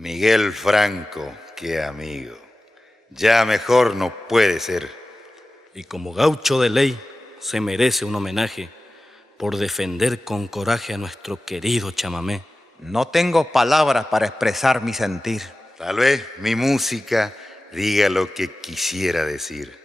Miguel Franco, qué amigo. Ya mejor no puede ser. Y como gaucho de ley, se merece un homenaje por defender con coraje a nuestro querido chamamé. No tengo palabras para expresar mi sentir. Tal vez mi música diga lo que quisiera decir.